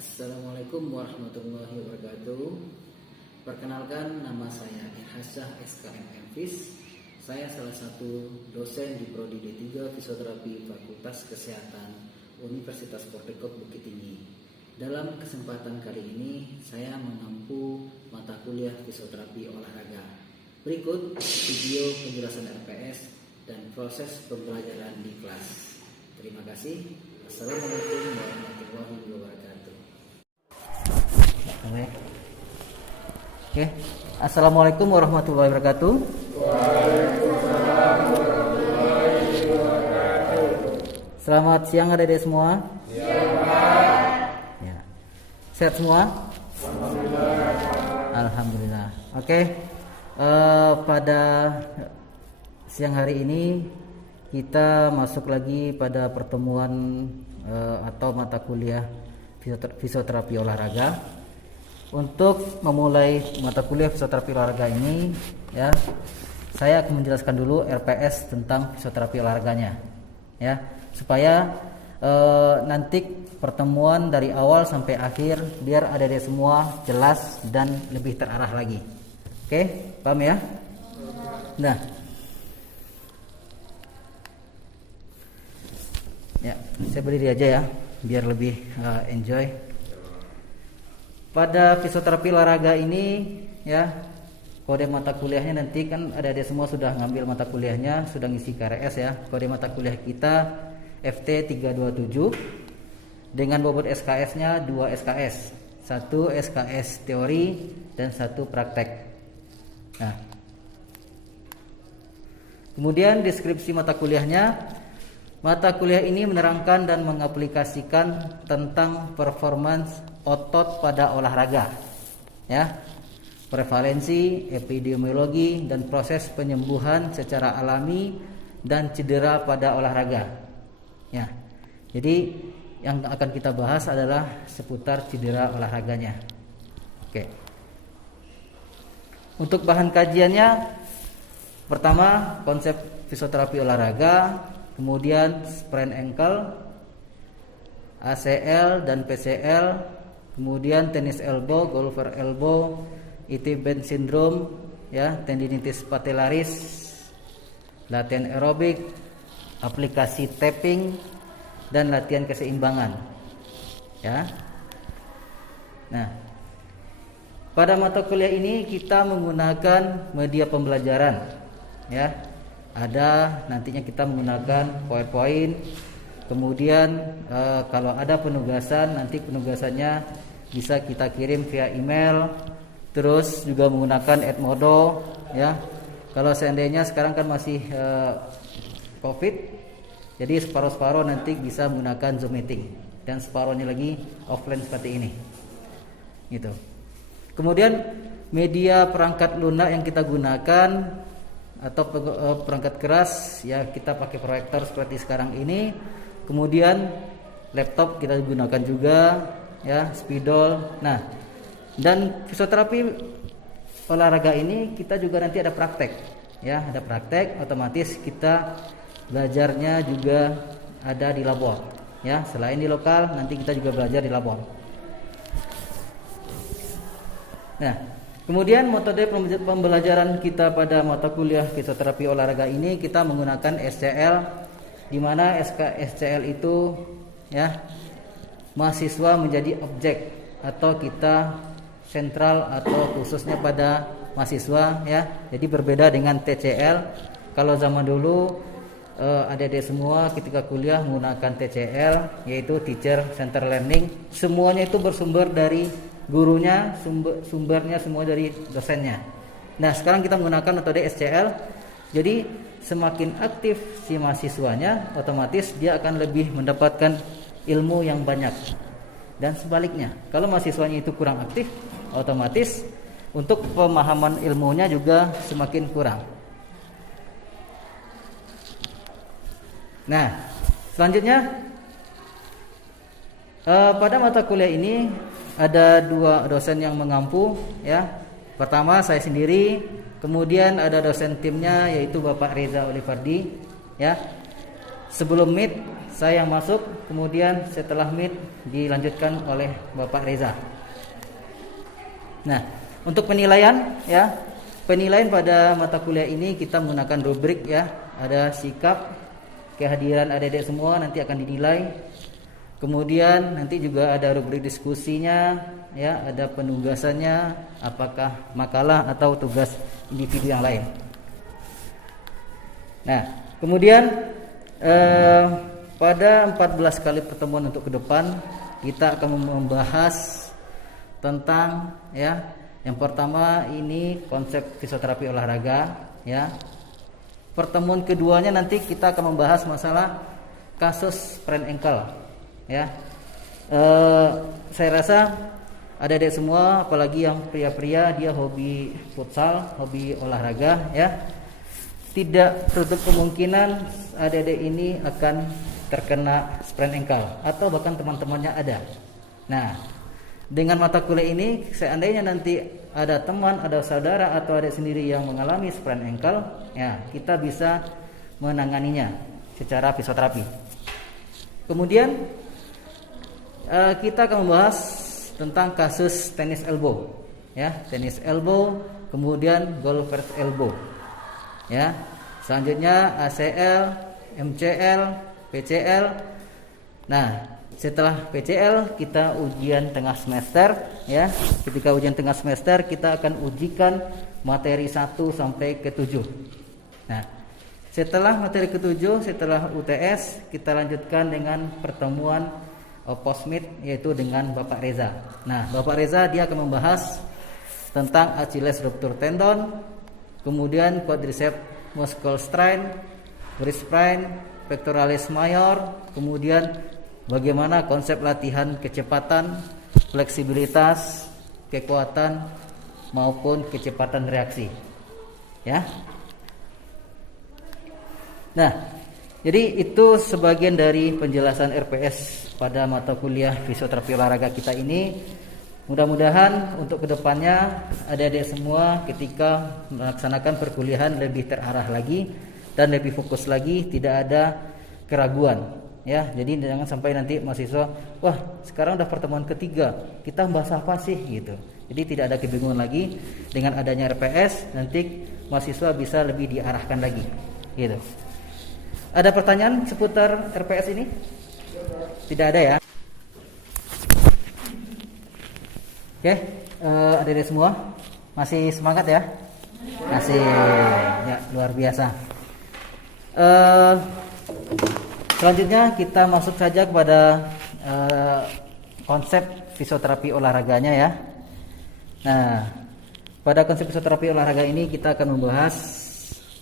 Assalamualaikum warahmatullahi wabarakatuh. Perkenalkan, nama saya Irhasyah SKM Fis. Saya salah satu dosen di Prodi D3 Fisioterapi Fakultas Kesehatan Universitas Poltekuk Bukit Tinggi. Dalam kesempatan kali ini saya mengampu mata kuliah fisioterapi olahraga. Berikut video penjelasan RPS dan proses pembelajaran di kelas. Terima kasih. Assalamualaikum warahmatullahi wabarakatuh. Oke. Assalamualaikum warahmatullahi wabarakatuh. Waalaikumsalam warahmatullahi wabarakatuh. Selamat siang adik-adik semua. Siang, Pak. Ya. Sehat semua? Alhamdulillah. Alhamdulillah. Oke. Pada siang hari ini kita masuk lagi pada pertemuan atau mata kuliah fisioterapi olahraga. Untuk memulai mata kuliah fisioterapi olahraga ini, ya, saya akan menjelaskan dulu RPS tentang fisioterapi olahraganya, ya, supaya nanti pertemuan dari awal sampai akhir biar adik-adik semua jelas dan lebih terarah lagi. Oke, paham ya? Nah, ya, saya berdiri aja ya, biar lebih enjoy. Pada fisioterapi olahraga ini, ya, kode mata kuliahnya nanti kan adik-adik semua sudah ngambil mata kuliahnya, sudah ngisi KRS ya. Kode mata kuliah kita FT327 dengan bobot SKS-nya 2 SKS, 1 SKS teori dan 1 praktek. Nah, kemudian deskripsi mata kuliahnya. Mata kuliah ini menerangkan dan mengaplikasikan tentang performance otot pada olahraga, ya, prevalensi, epidemiologi, dan proses penyembuhan secara alami dan cedera pada olahraga. Ya, jadi yang akan kita bahas adalah seputar cedera olahraganya. Oke. Untuk bahan kajiannya, pertama konsep fisioterapi olahraga, kemudian sprain ankle, ACL dan PCL, kemudian tenis elbow, golfer elbow, IT band syndrome, ya, tendinitis patellaris, latihan aerobik, aplikasi tapping, dan latihan keseimbangan. Ya. Nah, pada mata kuliah ini kita menggunakan media pembelajaran, ya. Ada nantinya kita menggunakan PowerPoint. Kemudian kalau ada penugasan, nanti penugasannya bisa kita kirim via email. Terus juga menggunakan Edmodo, ya. Kalau seandainya sekarang kan masih COVID, jadi separuh-separuh nanti bisa menggunakan Zoom meeting dan separuhnya lagi offline seperti ini. Gitu. Kemudian media perangkat lunak yang kita gunakan atau perangkat keras, ya, kita pakai proyektor seperti sekarang ini. Kemudian laptop kita gunakan juga, ya, spidol. Nah, dan fisioterapi olahraga ini kita juga nanti ada praktek, ya, ada praktek. Otomatis kita belajarnya juga ada di labor, ya, selain di lokal nanti kita juga belajar di labor. Nah, kemudian metode pembelajaran kita pada mata kuliah fisioterapi olahraga ini kita menggunakan SCL, di mana SCL itu, ya, mahasiswa menjadi objek atau kita sentral atau khususnya pada mahasiswa, ya. Jadi berbeda dengan TCL. Kalau zaman dulu adik-adik semua ketika kuliah menggunakan TCL, yaitu Teacher Center Learning. Semuanya itu bersumber dari gurunya, sumbernya semua dari dosennya. Nah, sekarang kita menggunakan metode SCL. Jadi semakin aktif si mahasiswanya, otomatis dia akan lebih mendapatkan ilmu yang banyak. Dan sebaliknya, kalau mahasiswanya itu kurang aktif, otomatis untuk pemahaman ilmunya juga semakin kurang. Nah, selanjutnya pada mata kuliah ini ada 2 dosen yang mengampu, ya. Pertama saya sendiri, kemudian ada dosen timnya yaitu Bapak Reza Oliverdi, ya. Sebelum meet saya yang masuk, kemudian setelah meet dilanjutkan oleh Bapak Reza. Nah, untuk penilaian ya, penilaian pada mata kuliah ini kita menggunakan rubrik ya, ada sikap, kehadiran adik-adik semua nanti akan dinilai. Kemudian nanti juga ada rubrik diskusinya ya, ada penugasannya, apakah makalah atau tugas individu yang lain. Nah, kemudian pada 14 kali pertemuan untuk ke depan kita akan membahas tentang ya, yang pertama ini konsep fisioterapi olahraga ya. Pertemuan keduanya nanti kita akan membahas masalah kasus sprain ankle ya. Saya rasa adik-adik semua, apalagi yang pria-pria, dia hobi futsal, hobi olahraga ya, tidak tertutup kemungkinan adik-adik ini akan terkena sprain ankle atau bahkan teman-temannya ada. Nah, dengan mata kuliah ini, seandainya nanti ada teman, ada saudara atau adik sendiri yang mengalami sprain ankle, ya kita bisa menanganinya secara fisioterapi. Kemudian kita akan membahas tentang kasus tenis elbow, ya, tenis elbow, kemudian golfer's elbow, ya. Selanjutnya ACL, MCL, PCL. Nah, setelah PCL kita ujian tengah semester ya. Ketika ujian tengah semester kita akan ujikan materi 1 sampai ke 7. Nah, setelah materi ke-7, setelah UTS kita lanjutkan dengan pertemuan post-meet yaitu dengan Bapak Reza. Nah, Bapak Reza dia akan membahas tentang Achilles rupture tendon, kemudian quadriceps muscle strain, wrist sprain, pectoralis major, kemudian bagaimana konsep latihan kecepatan, fleksibilitas, kekuatan maupun kecepatan reaksi. Ya. Nah, jadi itu sebagian dari penjelasan RPS pada mata kuliah fisioterapi olahraga kita ini. Mudah-mudahan untuk kedepannya adik-adik semua ketika melaksanakan perkuliahan lebih terarah lagi dan lebih fokus lagi, tidak ada keraguan ya. Jadi jangan sampai nanti mahasiswa, wah sekarang udah pertemuan ketiga, kita bahas apa sih gitu. Jadi tidak ada kebingungan lagi. Dengan adanya RPS nanti mahasiswa bisa lebih diarahkan lagi gitu. Ada pertanyaan seputar RPS ini? Tidak ada ya. Oke, adik-adik semua masih semangat ya? Masih ya, luar biasa. Selanjutnya kita masuk saja kepada konsep fisioterapi olahraganya ya. Nah, pada konsep fisioterapi olahraga ini kita akan membahas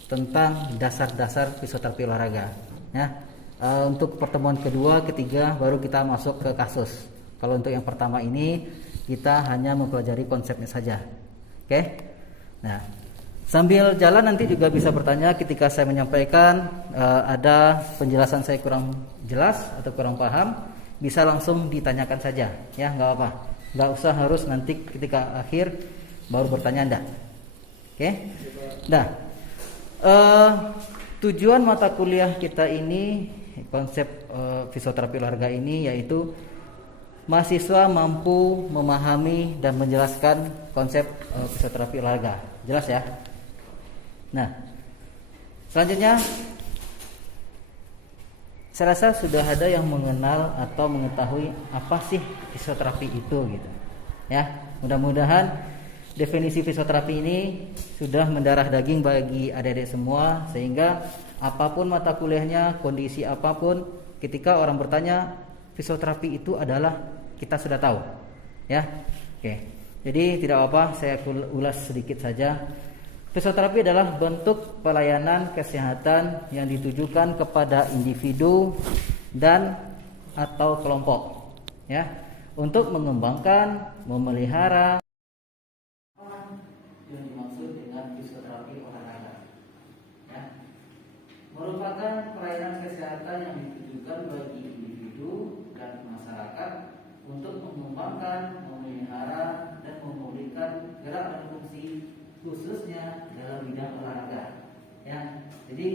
tentang dasar-dasar fisioterapi olahraga ya. Untuk pertemuan kedua, ketiga baru kita masuk ke kasus. Kalau untuk yang pertama ini kita hanya mempelajari konsepnya saja. Oke. Nah, sambil jalan nanti juga bisa bertanya ketika saya menyampaikan ada penjelasan saya kurang jelas atau kurang paham, bisa langsung ditanyakan saja ya, nggak apa-apa. Nggak usah harus nanti ketika akhir baru bertanya Anda. Oke. Nah, tujuan mata kuliah kita ini, konsep fisioterapi olahraga ini yaitu mahasiswa mampu memahami dan menjelaskan konsep fisioterapi olahraga. Jelas ya? Nah, selanjutnya saya rasa sudah ada yang mengenal atau mengetahui apa sih fisioterapi itu gitu. Ya, mudah-mudahan definisi fisioterapi ini sudah mendarah daging bagi adik-adik semua, sehingga apapun mata kuliahnya, kondisi apapun, ketika orang bertanya fisioterapi itu adalah, kita sudah tahu ya. Oke. Jadi tidak apa-apa, saya ulas sedikit saja. Fisioterapi adalah bentuk pelayanan kesehatan yang ditujukan kepada individu dan atau kelompok ya, untuk mengembangkan, memelihara yang dimaksud dengan fisioterapi olahraga ya, merupakan pelayanan kesehatan yang ditujukan bagi individu dan masyarakat untuk mengembangkan, memelihara dan memulihkan gerak dan fungsi khususnya dalam bidang olahraga ya. Jadi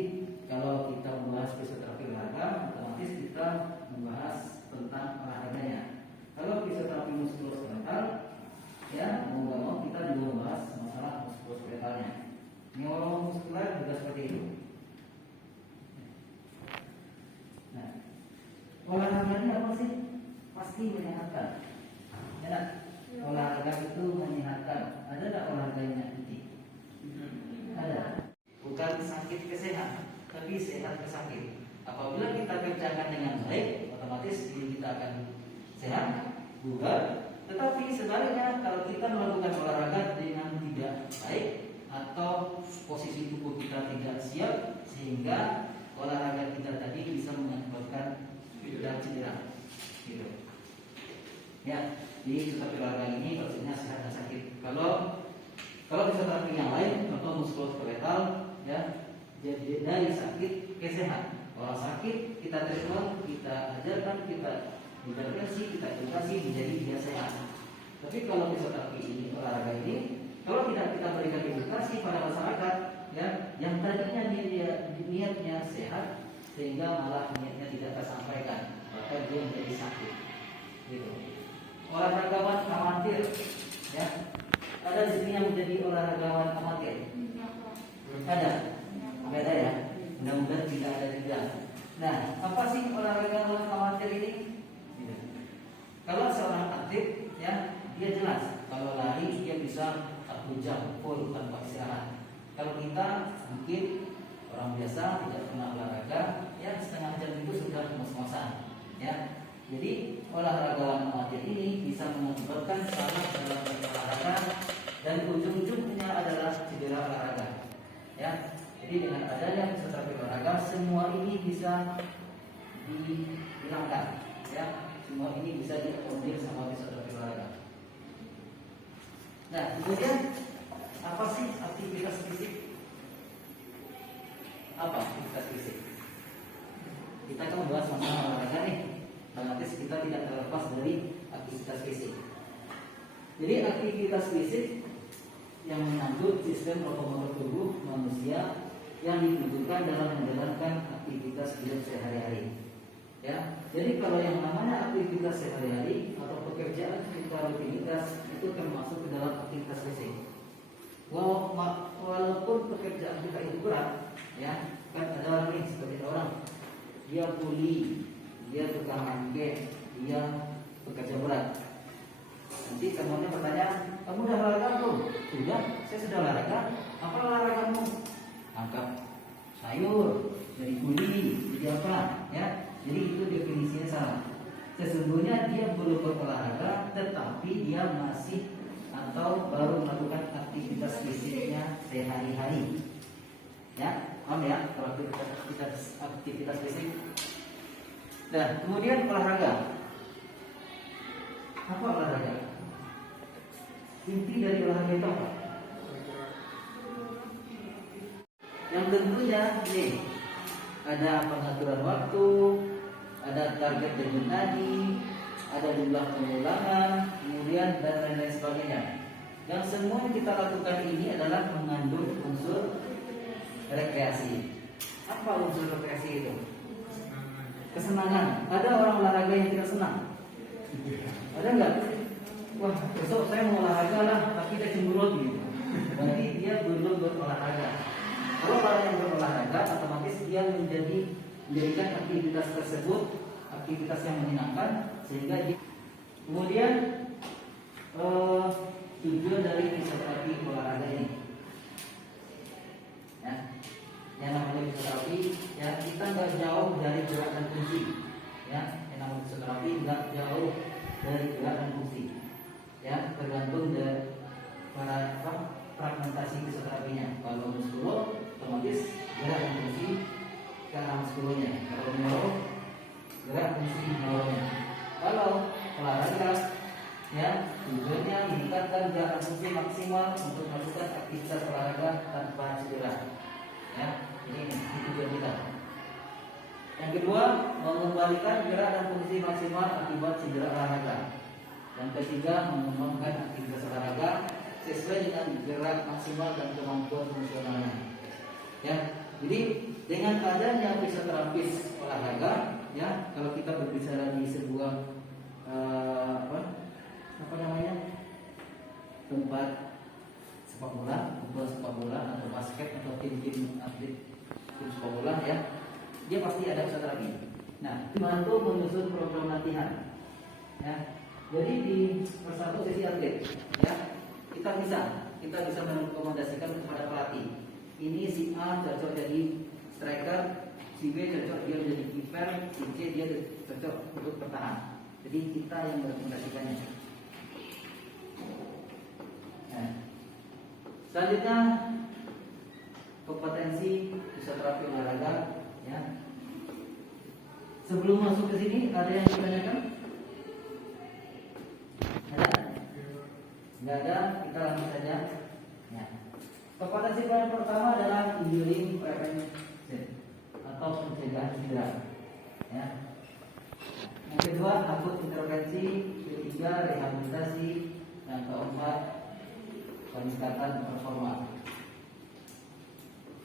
kalau kita membahas fisioterapi olahraga, otomatis kita pasti menyehatkan. Ya, olahraga itu menyehatkan. Ada nggak olahraga yang menyakiti? Ada. Bukan sakit ke sehat, tapi sehat ke sakit. Apabila kita kerjakan dengan baik, otomatis diri kita akan sehat, bugar. Tetapi sebaliknya kalau kita melakukan olahraga dengan tidak baik atau posisi tubuh kita tidak siap, sehingga olahraga kita tadi bisa mengakibatkan cedera, gitu. Ya, jadi fisioterapi olahraga ini maksudnya sehat dan sakit. Kalau fisioterapi yang lain, contoh muskuloskeletal, ya, jadi dari sakit ke sehat. Kalau sakit kita treatment, kita ajarkan, kita intervensi, kita edukasi menjadi dia sehat. Tapi kalau fisioterapi ini, olahraga ini, kalau tidak kita berikan edukasi pada masyarakat, ya, yang tadinya dia niatnya sehat, sehingga malah niatnya tidak tersampaikan, bahkan dia menjadi sakit. Gitu. Olahragawan amatir, ya, ada di sini yang menjadi olahragawan amatir. Ada ya. Mudah-mudahan tidak ada juga. Nah, apa sih olahragawan amatir ini? Gitu. Kalau seorang atlet, ya, dia jelas. Kalau lari dia bisa 1 jam full tanpa istirahat. Kalau kita mungkin orang biasa tidak pernah olahraga, ya setengah jam itu sudah ngos-ngosan, ya. Jadi olahragawan amatir ini bisa mengakibatkan salah dalam berolahraga dan ujung-ujungnya adalah cedera olahraga, ya. Jadi dengan adanya fisioterapi olahraga, semua ini bisa dihilangkan, ya. Semua ini bisa diakomodir sama fisioterapi olahraga. Nah, kemudian apa sih aktivitas fisik? Apa aktivitas fisik? Kita akan membahas masalah olahraga nih. Otomatis kita tidak terlepas dari aktivitas fisik. Jadi aktivitas fisik yang menyangkut sistem lokomotor tubuh manusia yang dibutuhkan dalam menjalankan aktivitas hidup sehari-hari. Ya, jadi kalau yang namanya aktivitas sehari-hari atau pekerjaan kita rutinitas itu termasuk ke dalam aktivitas fisik. Walaupun pekerjaan kita itu berat, ya, kan ada orang nih seperti orang dia kuli, dia tukang angket, dia bekerja berat. Nanti semuanya bertanya, kamu udah olahraga belum? Sudah, saya sudah olahraga. Apa olahragamu? Angkat sayur, jadi kuli, jadi apa? Ya, jadi itu definisinya salah. Sesungguhnya dia belum berolahraga, tetapi dia masih atau baru melakukan aktivitas fisiknya sehari-hari. Ya, paham ya? Kalau aktivitas fisik. Nah, kemudian olahraga. Apa olahraga? Inti dari olahraga itu apa? Yang tentunya nih, ada pengaturan waktu, ada target dengan tadi, ada jumlah pengulangan, kemudian dan lain-lain sebagainya. Yang semua yang kita lakukan ini adalah mengandung unsur rekreasi. Apa unsur rekreasi itu? Kesenangan. Ada orang olahraga yang tidak senang? Ada nggak? Wah, besok saya mau olahraga lah, tapi dia cemberut gitu. Berarti dia belum berolahraga. Kalau orang yang berolahraga, otomatis dia menjadikan aktivitas tersebut aktivitas yang menyenangkan, sehingga dia. Kemudian tujuan dari fisioterapi olahraga ini, ya, yang namanya fisioterapi, ya, kita nggak jauh dari gerak dan fungsi, ya, yang namanya fisioterapi nggak jauh dari gerak dan fungsi, ya, tergantung dari fragmentasi fisioterapinya. Kalau muskulo, otomatis gerak dan fungsi ke arah muskulonya. Kalau neuro, gerak fungsi neuronya. Kalau olahraga, ya, tujuannya meningkatkan gerak dan fungsi maksimal untuk melakukan aktivitas olahraga tanpa cedera. Ya, ini tujuan kita. Yang kedua, mengembalikan gerak dan fungsi maksimal akibat cedera olahraga. Yang ketiga, mengembangkan aktivitas olahraga sesuai dengan gerak maksimal dan kemampuan fungsionalnya. Ya, jadi dengan adanya fisioterapis olahraga, ya, kalau kita berbicara di sebuah tempat sepak bola atau basket atau tim atlet tim sepak bola, ya, dia pasti ada fisioterapi. Nah, membantu menyusun program latihan, Ya. Jadi di persatu sisi atlet, ya, kita bisa merekomendasikan kepada pelatih. Ini si A cocok jadi striker, si B cocok dia menjadi kiper, si C dia cocok untuk bertahan. Jadi kita yang merekomendasikannya. Nah, selanjutnya kompetensi fisioterapi olahraga, ya. Sebelum masuk ke sini ada yang ditanyakan? Ada? Nggak ada, kita langsung saja. Ya. Kompetensi yang pertama adalah injury prevention atau pencegahan cedera. Ya. Yang kedua akut intervensi, ketiga rehabilitasi, yang keempat peningkatan performa.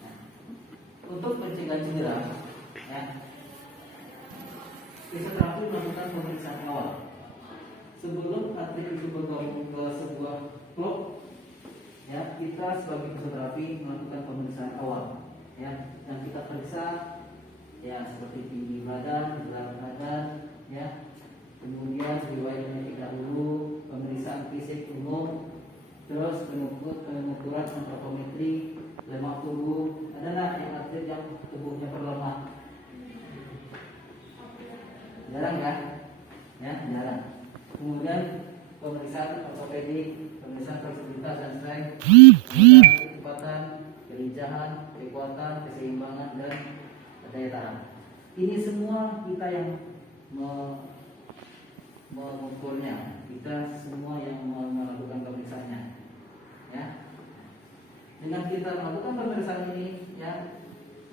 Nah, untuk pencegahan cedera, ya, fisioterapi melakukan pemeriksaan awal. Sebelum atlet itu bergabung ke sebuah klub, ya, kita sebagai fisioterapi melakukan pemeriksaan awal, ya, yang kita periksa, ya, seperti tinggi badan, berat badan, ya, kemudian riwayat penyakit dahulu, pemeriksaan fisik umum, terus pengukuran antropometri, lemak tubuh. Adalah yang atlet yang tubuhnya berlemak, jarang kan? Ya, jarang. Kemudian pemeriksaan ortopedik, pemeriksaan fleksibilitas dan strength, pemeriksaan kecepatan, kelincahan, kekuatan, keseimbangan dan daya tahan. Ini semua kita yang mengukurnya, kita semua yang melakukan pemeriksaannya. Ya, dengan kita melakukan pemeriksaan ini, ya,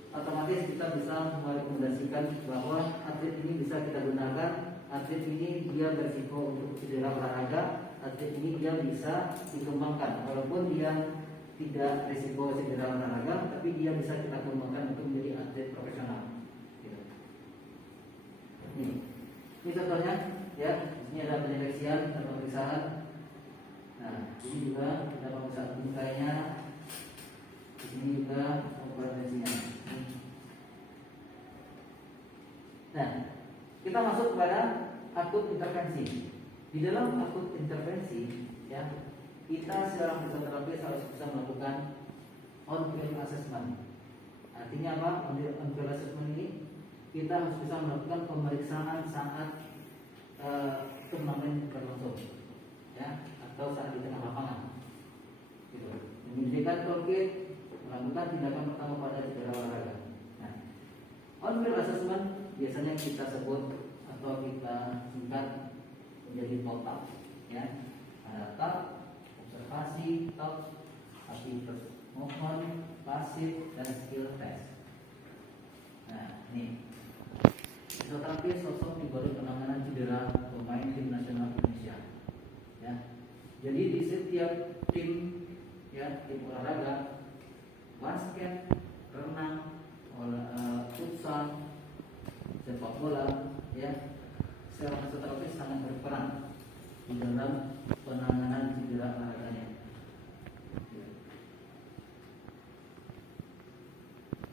otomatis kita bisa merekomendasikan bahwa atlet ini bisa kita gunakan. Atlet ini dia berisiko untuk cedera olahraga. Atlet ini dia bisa dikembangkan, walaupun dia tidak risiko cedera olahraga, tapi dia bisa kita kembangkan untuk menjadi atlet profesional. Gitu. Ini contohnya, ya. Ini ada penyeleksian dan pemeriksaan. Nah, ini juga ada pemeriksaan mukanya. Di sini juga kompetensinya. Nah, kita masuk kepada akut intervensi. Di dalam akut intervensi, ya, kita secara fisioterapis harus bisa melakukan on-field assessment. Artinya apa? On-field assessment ini kita harus bisa melakukan pemeriksaan saat turnamen berlangsung, ya, atau saat di tengah lapangan. Gitu. Menyediakan toolkit, melakukan tindakan pertama pada cedera olahraga. Nah, on-field assessment biasanya kita sebut atau kita singkat menjadi TOTAP, ya. Ada TAP, observasi, TOP, active movement, pasif, dan skill test. Nah, ini fisioterapi sosok di balik penanganan cedera pemain tim nasional Indonesia, ya. Jadi di setiap tim, ya, tim olahraga, basket, renang, futsal, sepak bola, ya, seorang fisioterapis sangat berperan di dalam penanganan cedera olahraganya.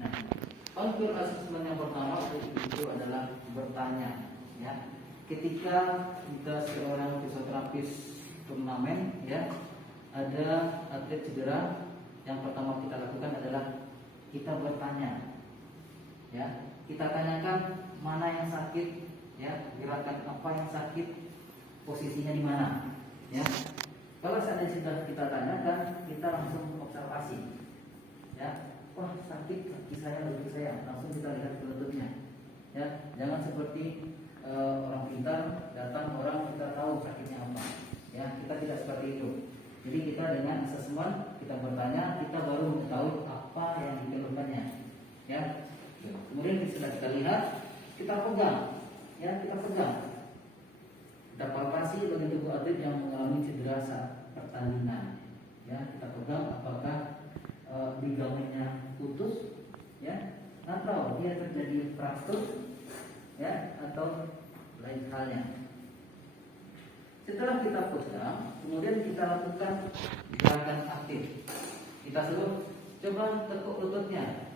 Nah, on-field assessment yang pertama itu adalah bertanya, ya. Ketika kita seorang fisioterapis turnamen, ya, ada atlet cedera, yang pertama kita lakukan adalah kita bertanya, ya. Kita tanyakan mana yang sakit, ya, gerakan apa yang sakit, posisinya di mana, ya. Kalau seandainya sudah kita tanyakan, kita langsung observasi, ya. Wah, sakit kaki saya, lutut saya, langsung kita lihat ke lututnya, ya. Jangan seperti orang pintar datang orang kita tahu sakitnya apa, ya. Kita tidak seperti itu. Jadi kita dengan asesmen, kita bertanya, kita baru mengetahui apa yang dikeluhkannya, ya. Kemudian setelah kita lihat, kita pegang, ya, kita pegang. Kita palpasi bagian tubuh atlet yang mengalami cedera saat pertandingan, ya. Kita pegang apakah ligamennya putus, ya, atau dia terjadi fraktur, ya, atau lain halnya. Setelah kita pegang, kemudian kita lakukan gerakan aktif. Kita suruh coba tekuk lututnya.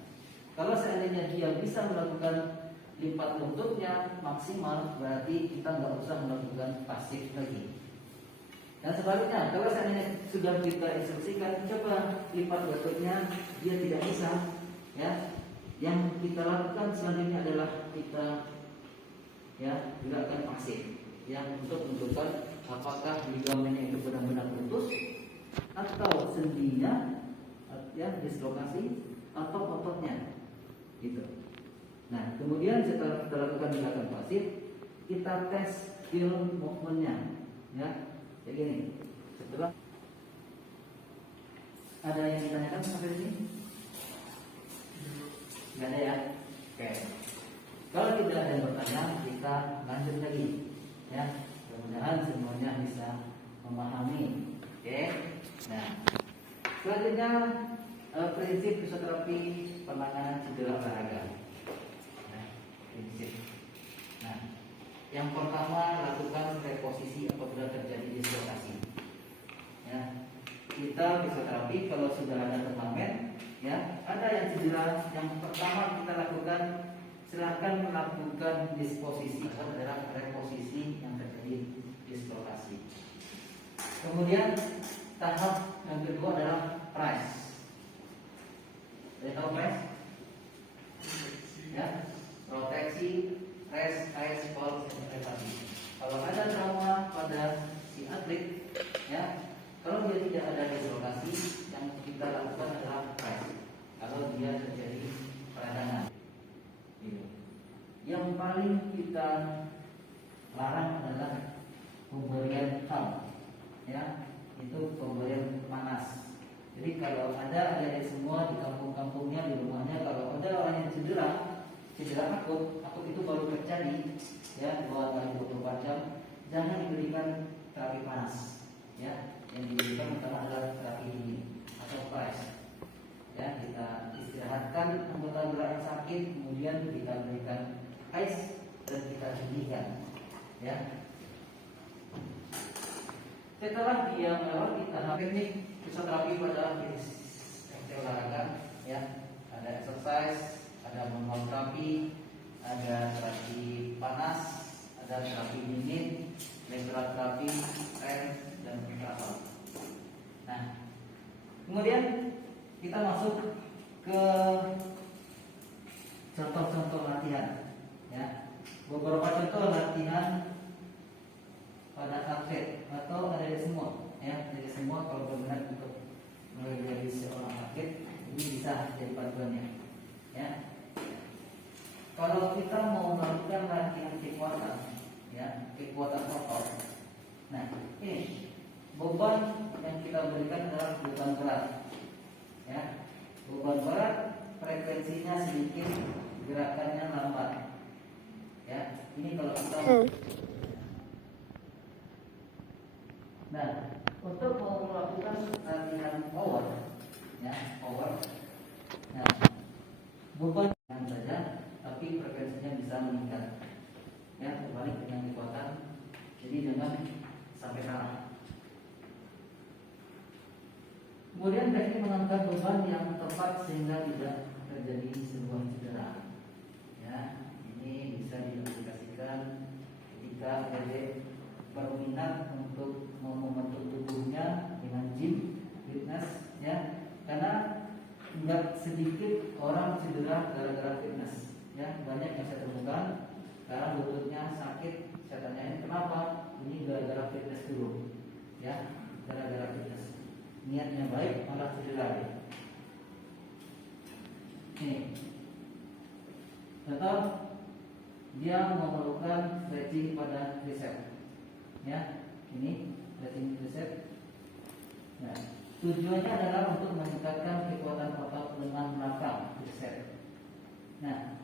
Kalau seandainya dia bisa melakukan lipat lututnya maksimal, berarti kita nggak usah melakukan pasif lagi. Dan sebaliknya, kalau seandainya sudah kita instruksikan, coba lipat lututnya, dia tidak bisa, ya. Yang kita lakukan selanjutnya adalah kita gerakan pasif, yang untuk menentukan apakah ligamennya itu benar-benar putus atau sendinya dislokasi atau ototnya, gitu. Nah, kemudian setelah kita lakukan gerakan pasif, kita tes feel movementnya, ya. Jadi gini, setelah ada yang ditanyakan sampai sini? Tidak ada ya? Oke. Kalau tidak ada yang bertanya, kita lanjut lagi, ya. Mudah-mudahan semuanya bisa memahami. Oke. Nah, selanjutnya prinsip fisioterapi penanganan cedera olahraga. Prinsip. Nah, yang pertama, lakukan reposisi apabila terjadi dislokasi. Ya, kita fisioterapi kalau sudah ada turnamen, ya, ada yang cedera, yang pertama kita lakukan, silakan melakukan disposisi atau adalah reposisi yang terjadi dislokasi. Kemudian tahap yang kedua adalah press. Tahu press? Ya. Proteksi, rest, ice, hold, reparasi. Kalau ada trauma pada si atlet, ya, kalau dia tidak ada dislokasi, yang kita lakukan adalah press. Kalau dia terjadi peradangan, gitu. Yang paling kita larang adalah pemberian HAM, ya, itu pemberian panas. Jadi kalau ada adik semua di kampung-kampungnya, di rumahnya, kalau ada orang yang cedera akut itu baru terjadi, ya, 2 kali 24 jam, jangan diberikan terapi panas, ya. Yang diberikan adalah terapi dingin atau press, ya. Kita istirahatkan anggota gerak yang sakit, kemudian kita berikan ice dan kita dingin, ya. Setelah dia melewati tahap teknik fisioterapi pada jenis olahraga, ya, ada exercise, ada manual terapi, ada terapi panas, ada terapi dingin, lateral terapi, rem, dan travel. Nah, kemudian kita masuk ke contoh-contoh latihan, ya. Beberapa contoh latihan pada atlet atau ada semua, ya, dari semua kalau benar untuk menjadi seorang atlet ini bisa jadi panduannya, ya. Kalau kita mau melakukan latihan kekuatan, ya, kekuatan otot. Nah, ini beban yang kita berikan adalah beban berat, ya. Beban berat, frekuensinya sedikit, gerakannya lambat, ya. Ini kalau kita Nah, untuk mau melakukan latihan power, ya, power. Nah, beban saja, tapi frekuensinya bisa meningkat, ya, berbalik dengan kekuatan. Jadi jangan sampai salah. Kemudian teknik mengangkat beban yang tepat sehingga tidak terjadi sebuah cedera, ya. Ini bisa diaplikasikan ketika adik berminat untuk membentuk tubuhnya dengan gym, fitness, ya. Karena nggak sedikit orang cedera gara-gara fitness, ya. Banyak yang saya temukan sekarang lututnya sakit, saya tanyain kenapa, ini gara-gara fitness dulu, ya, gara-gara fitness. Niatnya baik malah cedera deh. Nih, atau dia memerlukan stretching pada tricep, ya. Ini stretching tricep. Nah, tujuannya adalah untuk meningkatkan kekuatan otot lengan belakang tricep. Nah,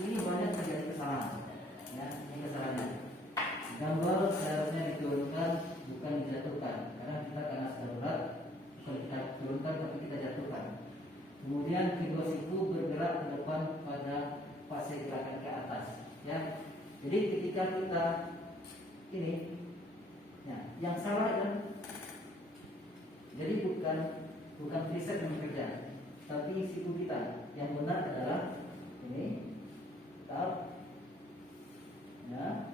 ini banyak terjadi kesalahan, ya. Ini kesalahannya. Dumbbell seharusnya diturunkan bukan dijatuhkan, karena darurat, bukan kita turunkan tapi kita jatuhkan. Kemudian kilos itu bergerak ke depan pada fase gerakan ke atas, ya. Jadi ketika kita ini, ya, yang salah kan, jadi bukan tricep yang bekerja, tapi siku kita. Yang benar adalah ini Tetap. Ya.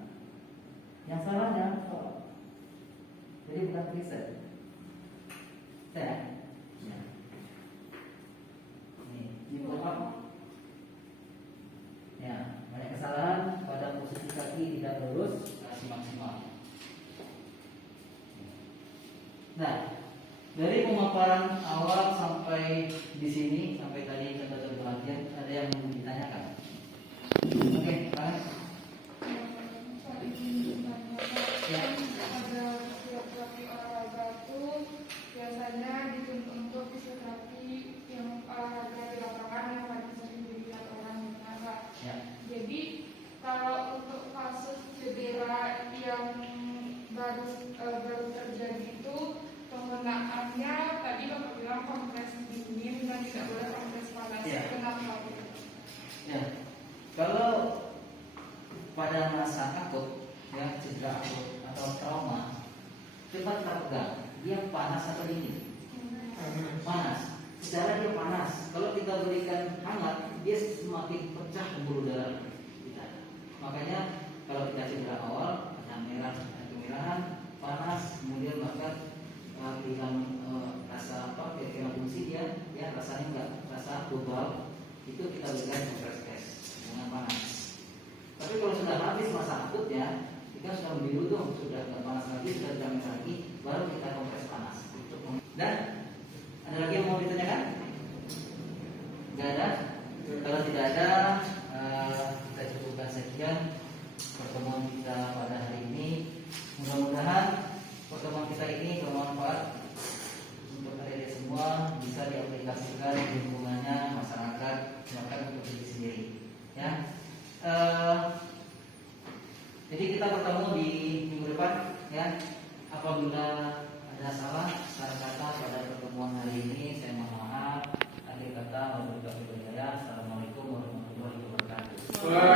Yang salahnya oh. Jadi bukan preset. Ya. Ya. Ini apa? Ya, banyak kesalahan pada posisi kaki tidak lurus, kasih maksimal. Nah, dari pemaparan awal sampai di sini, sampai tadi catatan perhatian, ada yang ditanyakan? Oke, Pak. Ya. Ada fisioterapi olahraga itu biasanya dituntut untuk fisioterapi yang olahraga di lapangan yang paling sering dilihat orang Pak. Ya. Jadi kalau untuk kasus cedera yang baru terjadi itu penggunaannya tadi Bapak bilang kompres dingin dan tidak boleh kompres panas. Ya. Kenapa? Ya, kalau pada masa akut, ya cedera akut atau trauma, cepat terpegang, dia panas atau dingin? Panas. Secara dia panas. Kalau kita berikan hangat, dia semakin pecah pembuluh darah kita. Makanya kalau kita cedera awal, ada merah, ada kemerahan, panas, kemudian bahkan hilang rasa apa? Kira-kira fungsi dia, ya rasanya enggak, rasa bebal, itu kita berikan kompres es dengan panas. Tapi kalau sudah habis masa akutnya, kita sudah membiru tuh, sudah nggak panas lagi, sudah tidak merah lagi, baru kita kompres panas. Dan ada lagi yang mau ditanyakan? Tidak ada? Kalau tidak ada, kita cukupkan sekian pertemuan kita pada hari ini. Mudah-mudahan pertemuan kita ini bermanfaat untuk adik-adik semua, bisa diaplikasikan di lingkungannya, masyarakat, bahkan untuk diri sendiri. Ya. Jadi kita bertemu di minggu depan, ya. Apabila ada salah kata pada pertemuan hari ini, saya mohon maaf. Akhir kata, wabillahi taufiq wal hidayah. Assalamualaikum warahmatullahi wabarakatuh.